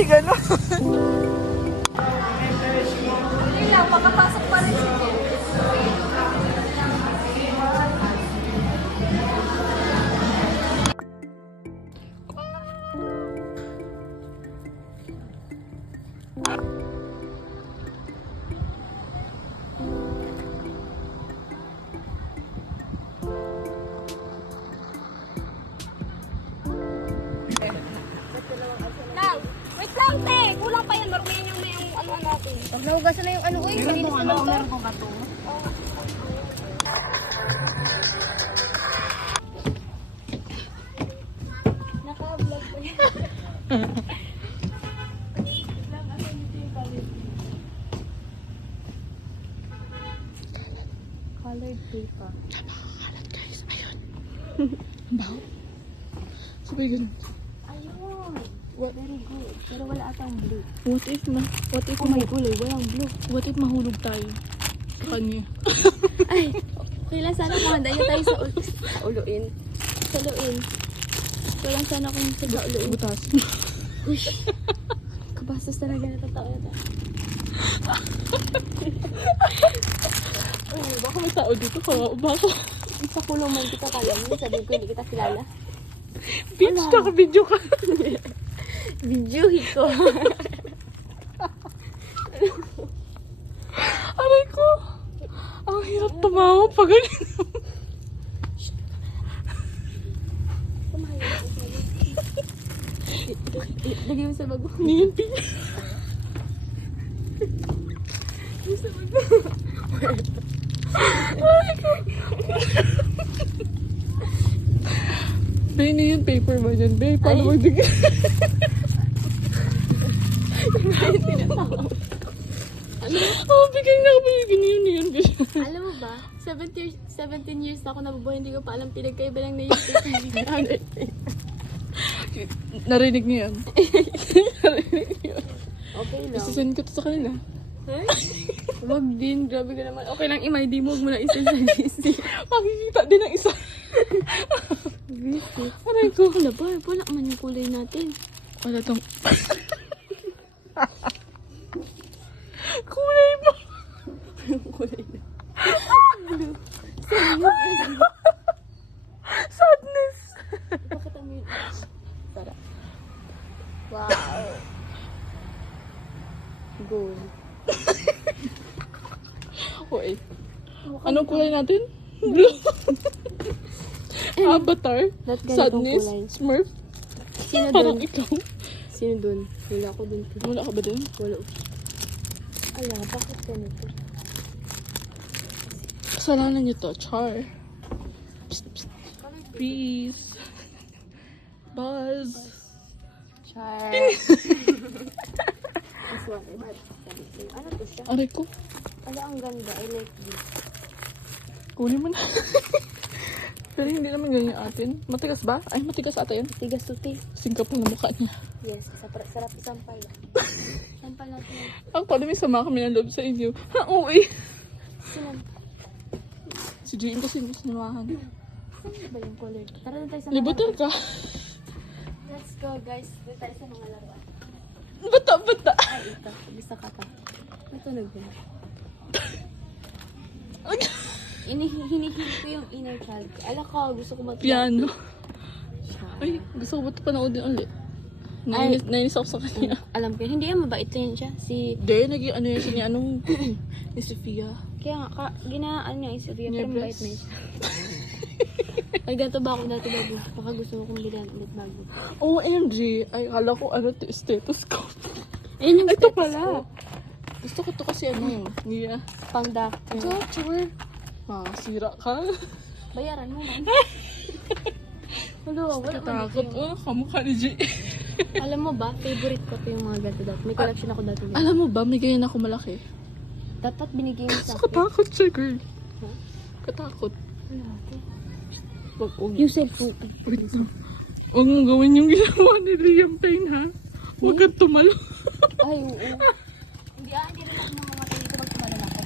Hindi gano'n. Hindi lang, makapasok pa rin si Jen. Lang, wait lang, te! Kulang pa yan, marumihan yung na yung ano natin. Pag nahugasan na yung ano, uy, malinis naman to. Meron kong bato. Naka-vlog pa yan. Colored paper. Napakakalat guys. Ayun. Baho. Sabay ganun. Ayun! What? Very good. Pero wala atang blue. What if Oh my kulay, walang blue. what if mahulog tayo sa kanya? Ay, okay lang sana kung handa niyo tayo sa uluin. Sa uluin. Walang sana kung sa uluin. Butas. Ush! Kabastos talaga na tao na to. Ay, baka may tao dito. Baka. Sa kulong man kita kala mo, sabihin ko hindi kita kilala. Bitch, naka-video ka. Videohi ko. Aray ko. Ang hirap tumawa pag ganyan. Lagay mo sa bago. Niinti. Bay, na yun, paper ba dyan? Bay, paano Ay. magbigay? Oh, bigay na ako. Ganyan yun. Alam mo ba, 17 years na ako nabubuhay, hindi ko pa alam pinagkaiba lang na yung Narinig niyo yun? Narinig niyo yun? Okay lang. Isasend ko to sa kanila. Wag din, grabe ka naman. Okay lang, Imay, di mo huwag mo na isa sa GC. Makikita din ang isa. Aray ko. Wala ba? Wala man yung kulay natin. Wala tong... Kulay mo. Yung kulay na. Sadness. Bakit ang yun? Tara. Wow. Gold. Wait. Anong kulay natin? Blue. Avatar. Not ganitong Sadness. kulay. Smurf. Sino Parang dun? ikaw. Sino dun? Wala ako dun. Wala ka ba din? Wala. Ala, bakit ganito? Kasalanan niyo to. Char. Psst, psst. Peace. Buzz. Char. This one, I had sabi sa'yo. Ano to siya? Aray ko. Ala, ang ganda. I like this. Kunin mo na. Pero hindi naman ganyan atin. Matigas ba? Ay, matigas ata yun. Tigas to te. Singkap ng mukha niya. Yes, sarap isampal. Sampal natin yan. Ang pala may sama kami ng loob sa inyo. Ha, uwi. Sinan. Si Jane kasi hindi sinamahan. Saan ba yung color? Tara na tayo sa mga Libutan ka. Let's go guys. Doon tayo sa mga laruan. Bata, bata. Ay, ito. Bisa ka pa. Natunog din. Hinihili ko yung inner child ko. Ala ko, gusto ko matulog. Piano. Ay, gusto ko ba ito panoodin ulit? Nainis ako sa kanya. Alam ko, hindi yan mabait lang siya. Si, Hindi, naging ano yun siya ni anong ni Sofia. kaya nga, ginaan niya yung Sofia, pero Nieves. mabait na siya. Ay, ganito ba ako dati bago? Baka gusto mo kong bilhan ulit bago. OMG. Ay, kala ko ano to, stethoscope. Ayun yung Ito stethoscope. pala. Gusto ko to kasi ano, yeah. Pang doctor. Doctor. Sira ka. Bayaran mo man. Wala, wala man Takot. dito. Oh, kamukha ni Jay. Alam mo ba, favorite ko to yung mga ganito dati. May collection ako dati. Alam mo ba, may ganyan ako malaki. Dapat binigay mo sa akin. Katakot siya, girl. Huh? Katakot. Wala, ate. Wag, Yung cellphone. wait lang. Huwag mong gawin yung ginawa ni Liam Payne, ha? Huwag kang tumalo. Ay, oo. Hindi naman ako mamamatay dito pag tumalan ako.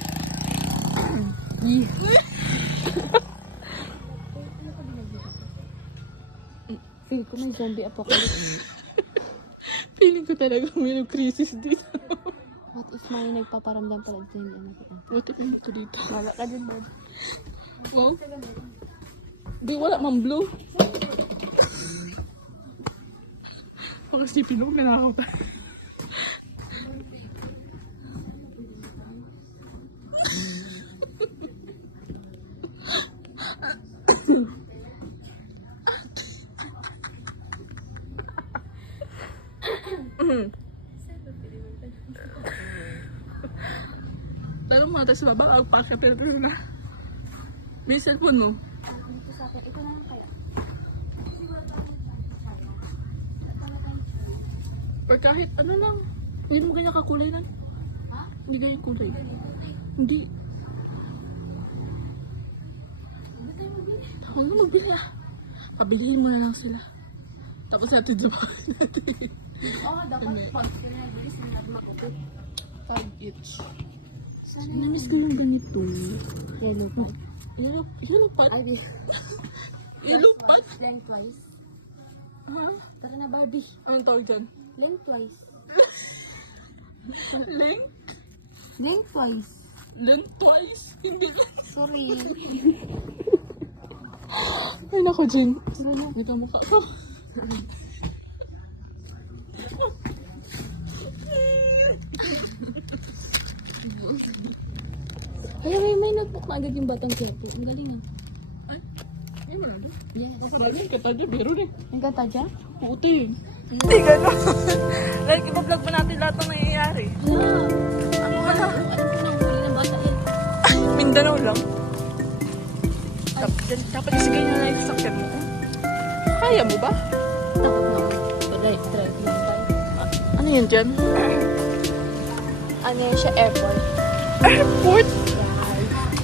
Feel ko may zombie apocalypse. Feeling ko talaga may crisis dito. What if may nagpaparamdam pala dito hindi nakita? What if nandito dito? Wala ka din, Bob. Oh? Di, wala mang blue. Baka sipin mo, nanakaw tayo. Talong mga tayo sa baba, ang packet na. May cellphone mo? Ito sa akin. Ito na lang kaya. Or kahit ano lang. Hindi mo ganyan kakulay lang. Ha? Hindi ganyan kulay. Hindi. Huwag na magbili ah. Pabilihin mo na lang sila. Tapos natin sa bahay natin. Oo, dapat pag pinabilis na makupit. 5 each. Namiss ko yung ganito. Yellow pa. Yellow pot? Ay, Yellow pot? lengthwise. Ha? Tara na, Barbie. Anong tawag dyan? Lengthwise. Length? Lengthwise. Length twice? Hindi lang. Sorry. Ay nako, Jen. Tara na. Ito ang mukha ko. Ay, may notebook na agad yung batang kepo. Ang galing ah. Ay, ay mo na doon. Yes. Makarami kita dyan, meron eh. Ang gata dyan? Puti eh. Hindi gano'n. Like, ipa-vlog pa natin lahat ng nangyayari. Hala. Ano ka na? Alam ko na ang huli ng bata eh. Mindanao lang. Dapat isigay nyo na yung sasakyan mo. Kaya mo ba? Takot na ako. Drive lang tayo. Ano yun dyan? Ano yun siya? Airport. Airport?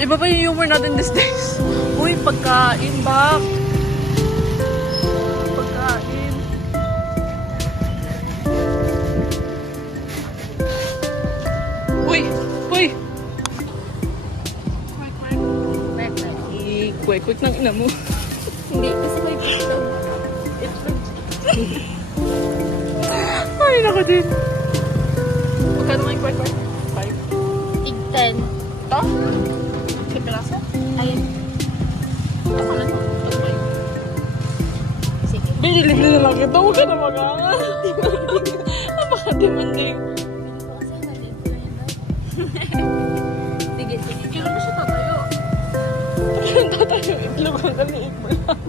Iba pa yung humor natin these days. Uy, pagkain ba? Pagkain. Uy! Uy! Kwek-kwek ng ina mo. Hindi, kasi may itlog. Ay, nako din. Magkano nga yung kwek-kwek? 5. Tig 10. Ito? Sa piraso? Ayun. Ako na. Sige. Binilibli na lang ito. Huwag ka na mag-aangal. Napaka-demanding. Hindi ko kasi natin ko yan. Sige, sige. Kailan mo siya tatayo? Tatayo, itlog ang kaliit mo lang.